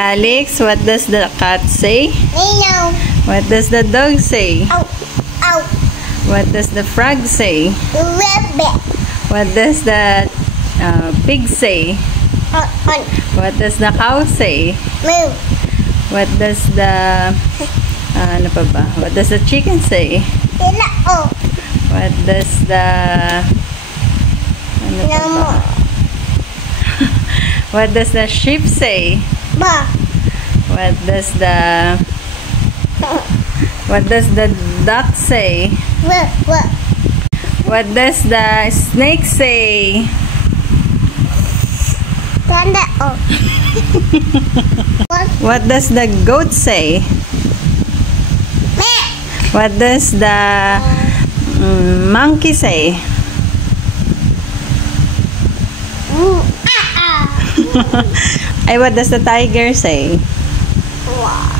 Alex, what does the cat say? Meow. What does the dog say? Ow. Ow. What does the frog say? Rabbit. What does the pig say? On. What does the cow say? Moo. What does the ano pa ba? What does the chicken say? Ilao. What does the ano pa ba? What does the sheep say? Ba. What does the duck say? What? What does the snake say? Panda. Oh. What does the goat say? Me. What does the monkey say? Ay, what does the tiger say? Wow.